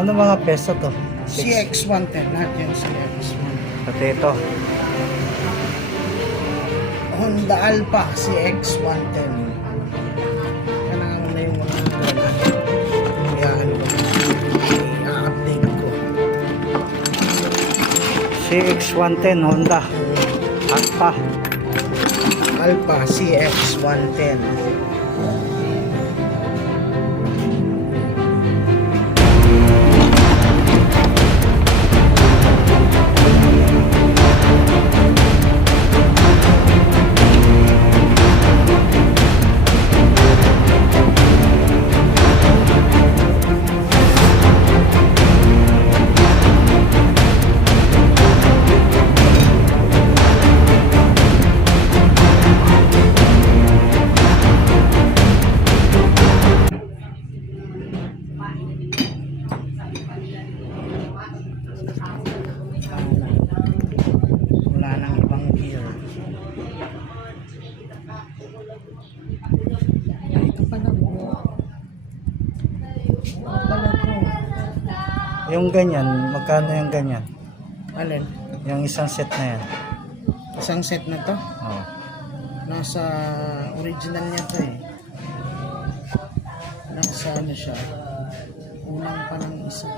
Ano mga peso to? CX-110, lahat yan CX-110. Pati ito. Honda Alpha CX-110. Kailangan mo na yung mga wala. Kaya ano ba? I-update ko. CX-110 Honda. Alpha. Alpha CX-110. Wala nang ibang gear. Ay, ito pala po. Ito pala po. Yung ganyan, magkano yung ganyan? Alin? Yung isang set na yan. Isang set na to. Oh. Nasa original niya to eh. Nasa ano siya. Unang pa ng isa.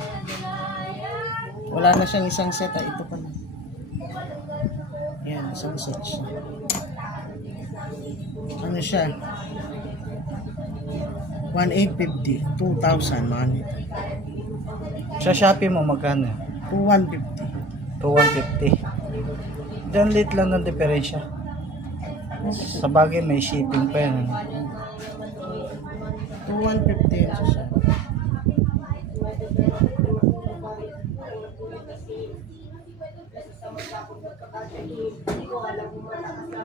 Wala na siyang isang set ah. Ito pa na. Yan, isang set siya. Ano siya? 1,850. 2,000 man. Sa Shopee mo magkano? 2,150. 2,150. Diyan late lang ng diferensya. Sa bagay may shipping pa yan. 2,150 yan siya.